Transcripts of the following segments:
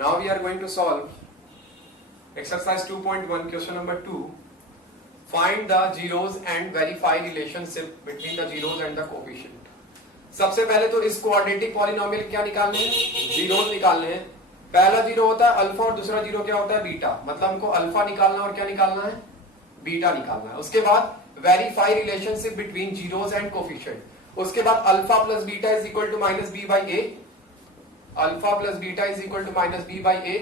Now we are going to solve exercise 2.1 question number 2. Find the zeros and verify relationship between the zeros and the coefficient. सबसे पहले तो इस quadratic polynomial क्या निकालने हैं, zeros निकालने हैं। पहला जीरो होता है अल्फा और दूसरा जीरो क्या होता है बीटा, मतलब हमको अल्फा निकालना और क्या निकालना है, बीटा निकालना है। उसके बाद verify relationship between zeros and coefficient. उसके बाद alpha plus beta is equal to minus B by A, alpha plus beta is equal to minus B by A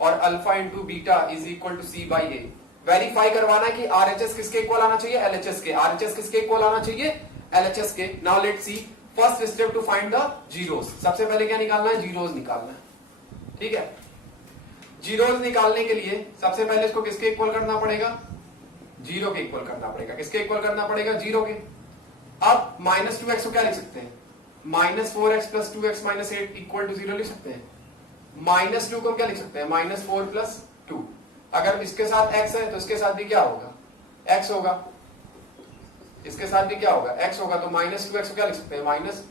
और alpha into beta is equal to C by A. Verify करवाना है कि RHS किसके equal आना चाहिए, LHS के। RHS किसके equal आना चाहिए, एलएचएस के। Now let's see first step to find the zeros. सबसे पहले क्या निकालना है, जीरोस निकालना है। ठीक है, जीरोस निकालने के लिए सबसे पहले इसको किसके इक्वल करना पड़ेगा, जीरो के इक्वल करना पड़ेगा। किसके इक्वल करना पड़ेगा, जीरो के। अब माइनस 2x को क्या लिख सकते हैं, minus 4x plus 2x minus 8 equal to 0 लिख सकते हैं। माइनस 2 को क्या लिख सकते हैं, माइनस 4 प्लस 2। अगर इसके साथ x है तो इसके साथ भी क्या होगा, x होगा। इसके साथ भी क्या होगा, x होगा। तो माइनस 2x को क्या लिख सकते हैं, minus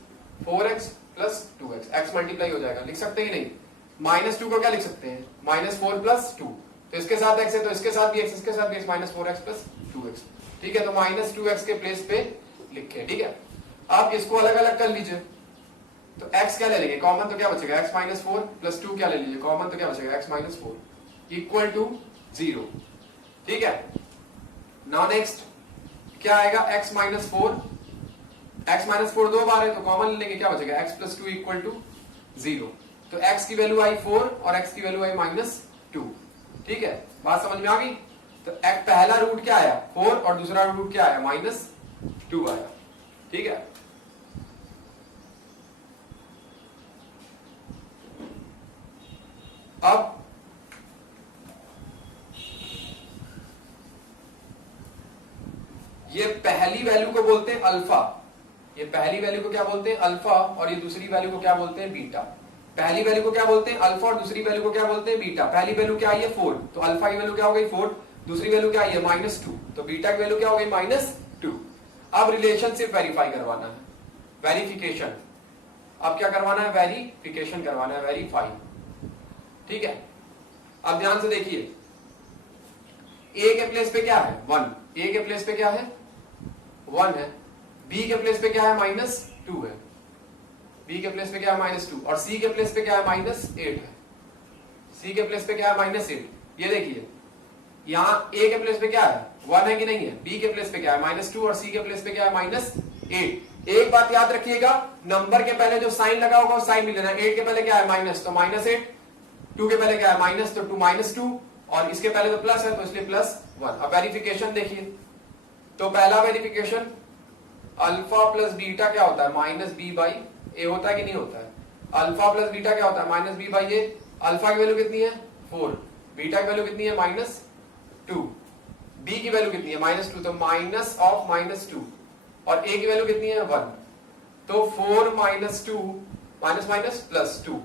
4x plus 2x। x multiply हो जाएगा, लिख सकते ही नहीं। माइनस 2 को क्या लिख सकते हैं, माइनस 4 प्लस 2। तो इसके साथ x है तो इसके साथ भी x, इसके साथ भी x, minus 4x plus 2x। ठीक है, तो माइनस 2x के प्लेस पे लिखे। ठीक है, आप इसको अलग अलग कर लीजिए। तो x क्या ले लेंगे, कॉमन तो क्या बचेगा, x माइनस 4 प्लस 2 क्या ले लीजिए, कॉमन तो क्या बचेगा, x माइनस 4 इक्वल टू 0। ठीक है, नाउ नेक्स्ट क्या आएगा, x माइनस 4, x माइनस 4 दो बार है तो कॉमन ले लेंगे, क्या बचेगा, x प्लस 2 इक्वल टू 0। तो x की वैल्यू आई 4 और x की वैल्यू आई माइनस 2। ठीक है, बात समझ में आ गई। तो पहला रूट क्या आया 4 और दूसरा रूट क्या आया, माइनस 2 आया। ठीक है, अब ये पहली वैल्यू को बोलते हैं अल्फा, ये पहली वैल्यू को क्या बोलते हैं, अल्फा, और ये दूसरी वैल्यू को क्या बोलते हैं, बीटा। पहली वैल्यू को क्या बोलते हैं, अल्फा, और दूसरी वैल्यू को क्या बोलते हैं, बीटा। पहली वैल्यू क्या आई है 4, तो अल्फा की वैल्यू क्या हो गई 4, दूसरी वैल्यू क्या आई है माइनस 2, तो बीटा की वैल्यू क्या हो गई माइनस 2। अब रिलेशनशिप वेरीफाई करवाना है, वेरिफिकेशन। अब क्या करवाना है, वेरिफिकेशन करवाना है, वेरीफाई। ठीक है, अब ध्यान से देखिए, ए के प्लेस पे क्या है 1, ए के प्लेस पे क्या है 1 है, बी के प्लेस पे क्या है माइनस 2 है, बी के प्लेस पे क्या है माइनस 2, और सी के प्लेस पे क्या है माइनस 8 है, सी के प्लेस पे क्या है माइनस 8। ये देखिए यहां ए के प्लेस पे क्या है 1 है कि नहीं है, बी के प्लेस पे क्या है माइनस 2 और सी के प्लेस पे क्या है माइनस 8। एक बात याद रखिएगा, नंबर के पहले जो साइन लगा होगा वो साइन भी लेना। 8 के पहले क्या है माइनस, तो माइनस 8, 2 के पहले क्या है माइनस, तो 2 माइनस 2, और इसके पहले तो प्लस है तो इसलिए प्लस 1। अब वेरिफिकेशन देखिए, तो पहला वेरिफिकेशन अल्फा प्लस बीटा क्या होता है, माइनस बी बाई ए होता है कि नहीं होता है। अल्फा प्लस बीटा क्या होता है, minus B by A. Alpha की वैल्यू कितनी है 4, बीटा की वैल्यू कितनी है माइनस 2, बी की वैल्यू कितनी है माइनस 2, तो माइनस ऑफ माइनस 2, और ए की वैल्यू कितनी है 1, तो 4 माइनस 2 माइनस माइनस प्लस 2,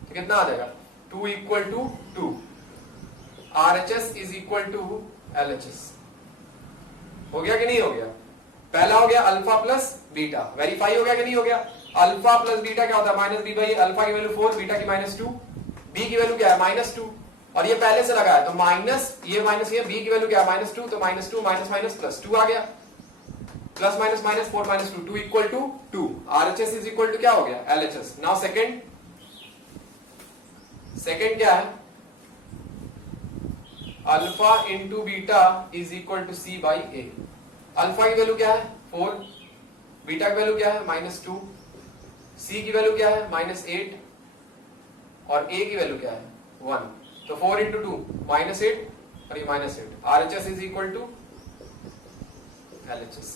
तो कितना आ जाएगा 2 equal to 2। RHS is equal to LHS। हो गया कि नहीं हो गया, पहला हो गया अल्फा प्लस बीटा, वेरीफाई हो गया कि नहीं हो गया। अल्फा प्लस बीटा क्या होता है माइनस बी बाई, अल्फा की वैल्यू 4, बीटा की माइनस 2, बी की वैल्यू क्या है माइनस 2, और ये पहले से लगा है तो माइनस ये माइनस ये, बी की वैल्यू क्या है माइनस 2, तो माइनस 2 माइनस माइनस प्लस 2 आ गया, plus minus minus 4 minus 2, 2 equal to 2। RHS is equal to क्या हो गया LHS। नाउ सेकेंड क्या है, alpha into beta is equal to C by A. Alpha की वैल्यू क्या है 4, बीटा की वैल्यू क्या है माइनस 2, सी की वैल्यू क्या है माइनस 8, और ए की वैल्यू क्या है 1, तो 4 इंटू 2 माइनस 8 और ये minus 8। RHS is equal to LHS,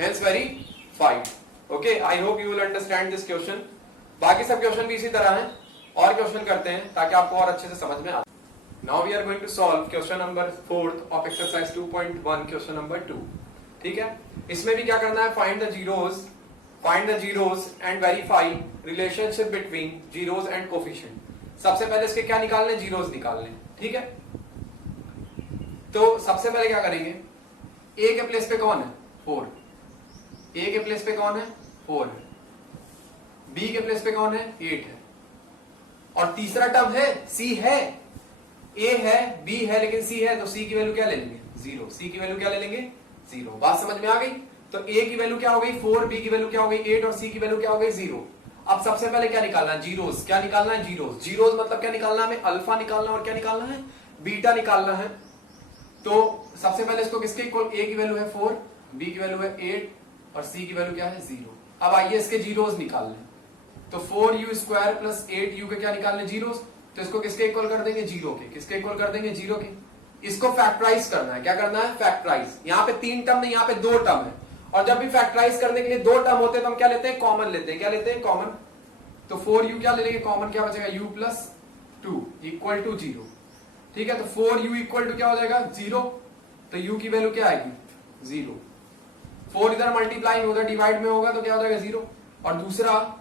hence verified. Okay, I hope you will understand this question. बाकी सब क्वेश्चन भी इसी तरह हैं, और क्वेश्चन करते हैं ताकि आपको और अच्छे से समझ में आ। Now we are going to solve question number 4th of exercise 2.1 question number 2. ठीक है, इसमें भी क्या करना है, find the zeros and verify relationship between zeros and coefficient. सबसे पहले इसके क्या निकालने, जीरोस निकालने। ठीक है, तो सबसे पहले क्या करेंगे, ए के प्लेस पे कौन है 4, ए के प्लेस पे कौन है 4 है, बी के प्लेस पे कौन है 8 है, और तीसरा टर्म है सी है, ए है, बी है, लेकिन सी है, तो सी की वैल्यू क्या ले लेंगे? जीरो। सी की वैल्यू क्या ले लेंगे? जीरो। बात समझ में आ गई? तो ए की वैल्यू क्या हो गई? 4, बी की वैल्यू क्या हो गई? 8 और सी की वैल्यू क्या हो गई? 0। अब सबसे पहले क्या निकालना है? जीरोस। क्या निकालना है? जीरोस। जीरोस मतलब क्या निकालना है? हमें अल्फा निकालना है और क्या निकालना है? बीटा निकालना है। तो सबसे पहले इसको किसके इक्वल? ए की वैल्यू है 4, बी की वैल्यू है 8 और सी की वैल्यू क्या है? 0। अब आइए इसके जीरोस निकाल लें। तो 4u² प्लस 8u के क्या निकालने? जीरोस। तो इसको किसके इक्वल कर देंगे? जीरो के। किसके इक्वल कर देंगे? जीरो के। इसको फैक्टराइज करना है। क्या करना है? फैक्टराइज। यहाँ पे 3 टर्म नहीं, यहाँ पे 2 टर्म है, और जब भी फैक्टराइज करने के लिए 2 टर्म होते हैं तो हम क्या लेते हैं? कॉमन लेते हैं। क्या लेते हैं? कॉमन। तो 4u क्या ले लेंगे? कॉमन। क्या बचेगा? u plus 2 equal to 0। ठीक है, तो 4u इक्वल टू क्या हो जाएगा? 0। तो u की वैल्यू क्या आएगी? 0। 4 इधर मल्टीप्लाई उधर डिवाइड में होगा तो क्या हो जाएगा? 0। और दूसरा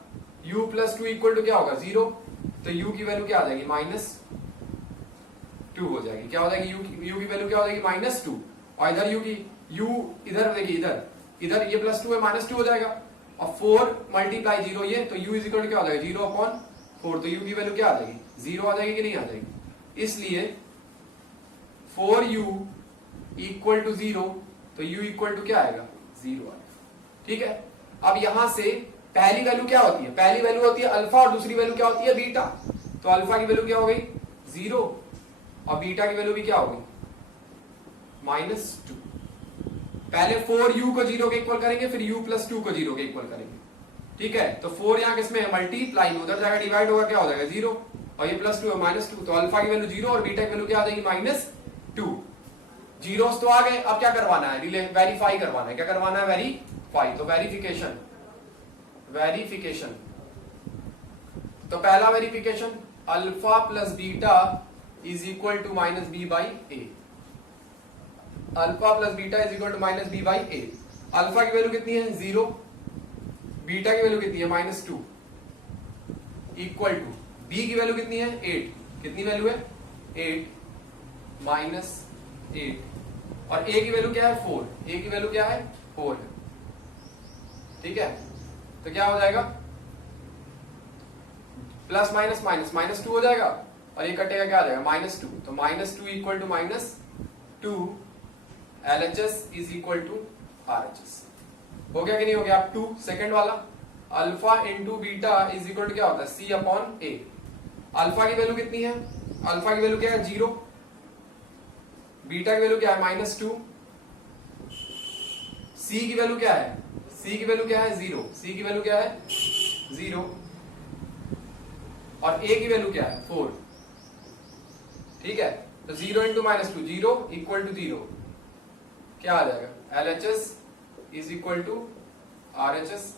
u प्लस 2 इक्वल टू क्या होगा? 0। तो u की वैल्यू क्या आ जाएगी? -2 हो जाएगी। क्या हो जाएगी? u की वैल्यू क्या हो जाएगी? -2। और इधर u की इधर देखिए, इधर ये +2 है, -2 हो जाएगा। और 4 मल्टीप्लाई 0 ये, तो u इज इक्वल टू क्या हो जाएगा? 0/4। तो u की वैल्यू क्या आ जाएगी? 0 आ जाएगी कि नहीं आ जाएगी? इसलिए 4u इक्वल टू 0, तो u इक्वल टू क्या आएगा? 0 आएगा। ठीक है, अब यहां से पहली वैल्यू क्या होती है? पहली वैल्यू होती है अल्फा और दूसरी वैल्यू क्या होती है? बीटा। तो अल्फा की वैल्यू क्या हो गई? 0 और बीटा की वैल्यू भी क्या हो गई? -2। पहले 4u को 0 के इक्वल करेंगे, फिर u प्लस 2 को 0 के इक्वल करेंगे। ठीक है, तो 4 यहां किसमें है? मल्टीप्लाई में, उधर जाएगा डिवाइड होगा, क्या हो जाएगा? 0। और ये +2 है, -2। तो अल्फा की वैल्यू 0 और बीटा की वैल्यू क्या आ जाएगी? -2। जीरोस तो आ गए। अब क्या करवाना है? वेरीफाई करवाना है। क्या करवाना है? वेरीफाई। तो वेरिफिकेशन तो पहला verification, alpha plus beta is equal to -b/a। Alpha plus beta is equal to -b/a। Alpha की वैल्यू कितनी है? 0। बीटा की वैल्यू कितनी है? -2 इक्वल टू बी की वैल्यू कितनी है? 8। कितनी वैल्यू है? 8 -8 और ए की वैल्यू क्या है? 4। ए की वैल्यू क्या है? 4 है। ठीक है, तो क्या हो जाएगा? प्लस माइनस माइनस -2 हो जाएगा और ये कटेगा, क्या आ जाएगा? -2। तो -2 equal to -2 LHS is equal to RHS। हो गया कि नहीं हो गया? आप 2 सेकेंड वाला, alpha into beta is equal to क्या होता है? C/A। अल्फा की वैल्यू कितनी है? अल्फा की वैल्यू क्या है? 0। बीटा की वैल्यू क्या है? -2। सी की वैल्यू क्या है? सी की वैल्यू क्या है? 0। सी की वैल्यू क्या है? 0। और ए की वैल्यू क्या है? 4। ठीक है, तो 0 इंटू -2, 0 इक्वल टू 0 क्या आ जाएगा? LHS is equal to RHS।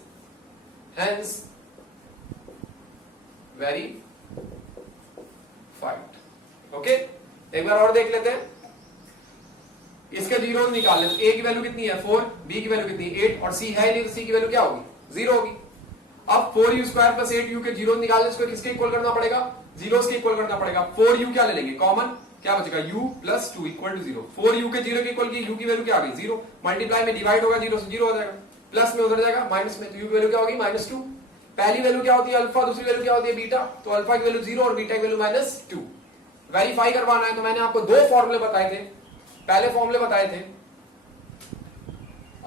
Hence verified. Okay, एक बार और देख लेते हैं। इसके जीरो निकाल लेते। ए की वैल्यू कितनी है? 4। बी की वैल्यू कितनी है? 8 और सी है नहीं, तो सी की वैल्यू क्या होगी? 0 होगी। अब 4u² प्लस 8u के जीरो निकालने, इसको किसके इक्वल करना पड़ेगा? जीरोस के इक्वल करना पड़ेगा। 4u क्या ले लेंगे? कॉमन। क्या बचेगा? u plus 2 equal to 0। 4u के जीरो के इक्वल की u की वैल्यू क्या आ गई? 0। मल्टीप्लाई में डिवाइड होगा 0 से 0 हो जाएगा, प्लस में उधर जाएगा माइनस में, तो u की वैल्यू क्या होगी? -2। पहली वैल्यू क्या होती है? अल्फा। दूसरी वैल्यू क्या होती है? बीटा। तो अल्फा की वैल्यू 0 और बीटा की वैल्यू -2। वेरीफाई करवाना है तो मैंने आपको 2 फॉर्मूले बताए थे। पहले फॉर्मूले बताए थे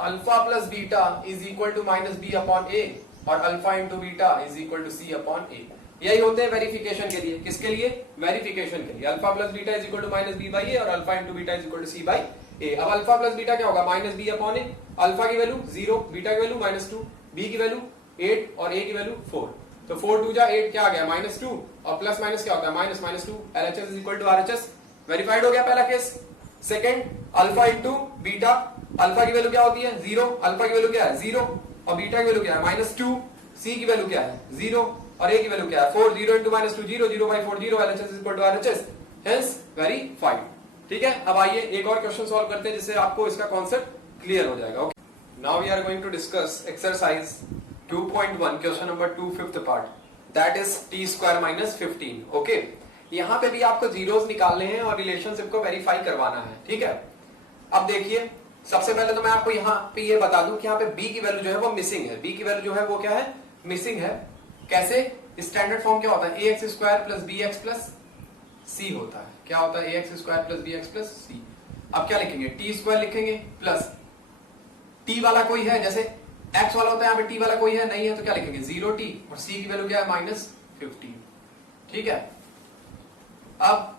alpha plus beta is equal to -b/a और alpha into beta is equal to c/a। यही होते हैं वेरिफिकेशन के लिए। किसके लिए? वेरिफिकेशन के लिए। Alpha plus beta is equal to -b/a और alpha into beta is equal to c/a। अब अल्फा प्लस बीटा क्या होगा? -b/a। अल्फा की वैल्यू 0, बीटा की वैल्यू -2, बी की वैल्यू 8 और ए की वैल्यू 4। तो 4 2 जा 8 क्या आ गया? -2 और प्लस माइनस क्या होता है? -2। LHS is equal to RHS। Verified हो गया पहला case. Second, alpha into beta. Alpha की वैल्यू क्या होती है? 0। अल्फा की वैल्यू क्या है? 0 और बीटा की वैल्यू क्या है? -2। सी की वैल्यू क्या है? 0 और ए की वैल्यू क्या है? 4। 0 into -2 0, 0/4 0। LHS is equal to RHS। Hence verified. ठीक है, अब आइए एक और क्वेश्चन सॉल्व करते हैं जिससे आपको इसका कॉन्सेप्ट क्लियर हो जाएगा। Okay, now we are going to discuss exercise 2.1 question number 2 fifth part, that is t² - 15। Okay, यहां पे भी आपको जीरोस निकालने हैं और रिलेशनशिप को वेरीफाई करवाना है। ठीक है, अब देखिए, सबसे पहले तो मैं आपको यहाँ पे ये बता दूं कि यहाँ पे b की वैल्यू जो है वो मिसिंग है। b की वैल्यू जो है वो क्या है? मिसिंग है। कैसे? स्टैंडर्ड फॉर्म क्या होता है? A X square plus B X plus C होता है। क्या होता है? A X square plus B X plus C. अब क्या लिखेंगे? टी स्क्वायर लिखेंगे प्लस टी वाला कोई है, जैसे एक्स वाला होता है, यहाँ पे टी वाला कोई है नहीं है, तो क्या लिखेंगे? 0t, और सी की वैल्यू क्या है? -15। ठीक है, अब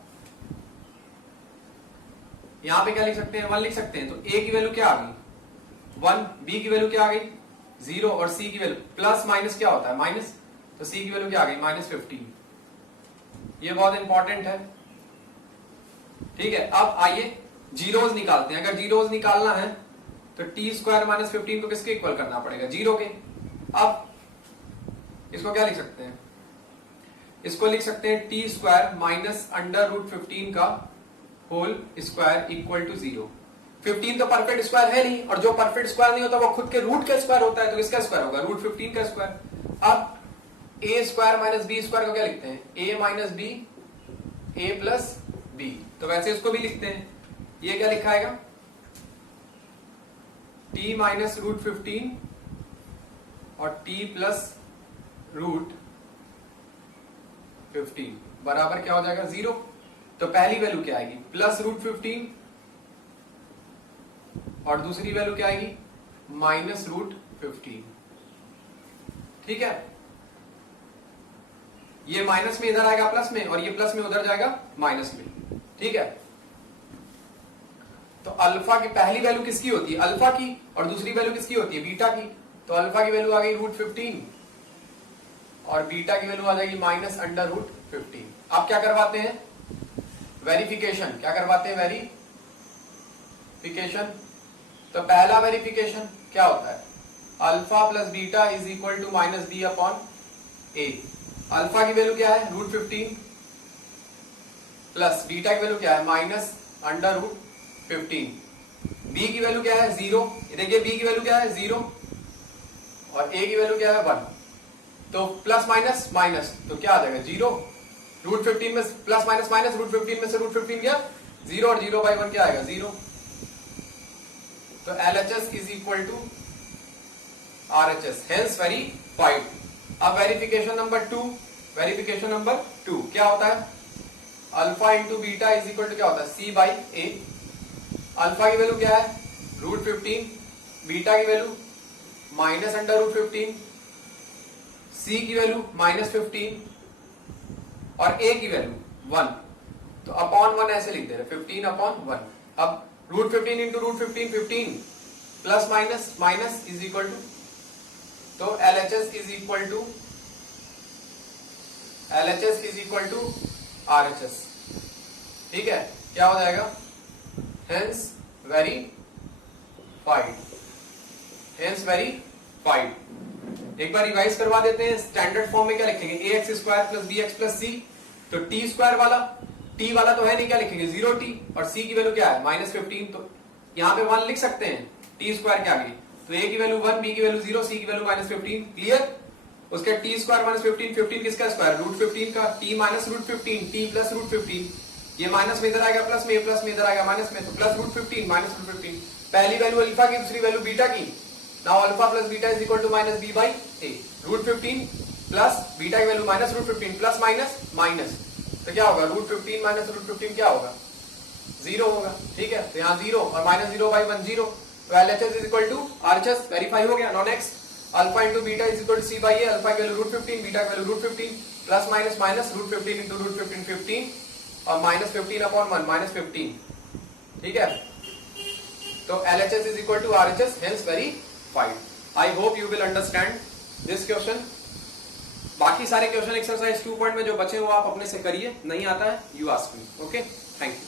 यहां पे क्या लिख सकते हैं? 1 लिख सकते हैं। तो ए की वैल्यू क्या आ गई? 1, बी की वैल्यू क्या आ गई? 0, और सी की वैल्यू प्लस माइनस क्या होता है? माइनस, तो सी की वैल्यू क्या आ गई? -15। ये बहुत इंपॉर्टेंट है। ठीक है, अब आइए जीरोज निकालते हैं। अगर जीरोज निकालना है तो टी स्क्वायर -15 को किसके इक्वल करना पड़ेगा? 0 के। अब इसको क्या लिख सकते हैं? इसको लिख सकते हैं टी स्क्वायर माइनस √15 का होल स्क्वायर इक्वल टू 0। 15 तो परफेक्ट स्क्वायर है नहीं, और जो परफेक्ट स्क्वायर नहीं होता वो खुद के रूट का स्क्वायर होता है, तो किसका स्क्वायर होगा? √15 का स्क्वायर। अब ए स्क्वायर माइनस बी स्क्वायर को क्या लिखते हैं? ए माइनस बी, ए प्लस बी। तो वैसे इसको भी लिखते हैं। ये क्या लिखा आएगा? टी माइनस √15 और टी प्लस √15 बराबर क्या हो जाएगा? 0। तो पहली वैल्यू क्या आएगी? प्लस √15, और दूसरी वैल्यू क्या आएगी? -√15। ठीक है, ये माइनस में इधर आएगा प्लस में, और ये प्लस में उधर जाएगा माइनस में। ठीक है, तो अल्फा की पहली वैल्यू किसकी होती है? अल्फा की, और दूसरी वैल्यू किसकी होती है? बीटा की। तो अल्फा की वैल्यू आ गई √15, और बीटा की वैल्यू आ जाएगी -√15। अब क्या करवाते हैं? वेरिफिकेशन। क्या करवाते हैं? वेरिफिकेशन। तो पहला वेरिफिकेशन क्या होता है? Alpha plus beta is equal to -b upon a। Alpha की वैल्यू क्या है? √15, प्लस बीटा की वैल्यू क्या है? -√15। b की वैल्यू क्या है? 0। देखिए b की वैल्यू क्या है? 0, और a की वैल्यू क्या है? 1। तो प्लस माइनस माइनस, तो क्या आ जाएगा? 0। √15 में प्लस माइनस माइनस, √15 में से √15 गया 0, और 0/1 क्या आएगा? 0। तो LHS is equal to RHS, hence verified. अब वेरिफिकेशन नंबर 2। वेरिफिकेशन नंबर 2 क्या होता है? Alpha into beta is equal to क्या होता है? C/A। अल्फा की वैल्यू क्या है? √15, बीटा की वैल्यू -√15, C की वैल्यू -15, और A की वैल्यू 1। तो अपॉन 1 ऐसे लिख दे रहे, 15/1। अब √15 into √15, 15 plus minus minus is equal to, तो LHS is equal to RHS। ठीक है, क्या हो जाएगा? Hence verified. Hence verified. एक बार रिवाइज करवा देते हैं। स्टैंडर्ड फॉर्म में क्या लिखेंगे? A X square plus B X plus C. तो टी स्क्वायर वाला, टी वाला तो है नहीं, क्या लिखेंगे? 0t, और सी की वैल्यू क्या है? -15। तो यहां पे 1 लिख सकते हैं टी स्क्वायर के आगे। तो ए की वैल्यू 1, बी की वैल्यू 0, सी की वैल्यू -15। क्लियर? उसके टी स्क्वायर -15, 15 किसका स्क्वायर? √15 का। टी -√15, टी प्लस √15, ये माइनस में इधर आएगा प्लस में, प्लस में इधर आएगा माइनस में, तो प्लस √15 -√15। पहली वैल्यू अल्फा की, दूसरी वैल्यू बीटा की। Now alpha plus beta is equal to -b/a। √15 plus beta की वैल्यू -√15 प्लस माइनस माइनस, तो क्या होगा? √15 -√15 क्या होगा? 0 होगा। ठीक है, तो यहाँ 0 और -0/1 0। तो LHS is equal to RHS। Verify हो गया। No next, alpha into beta is equal to C/A। Alpha की वैल्यू √15, बीटा की value √15, plus minus minus, √15 into √15 15, और -15/1 -15। ठीक है, तो LHS is equal to RHS, hence verified. I hope you will understand this question. बाकी सारे question exercise 2 point में जो बचे हो आप अपने से करिए, नहीं आता है you ask me. Okay, thank you.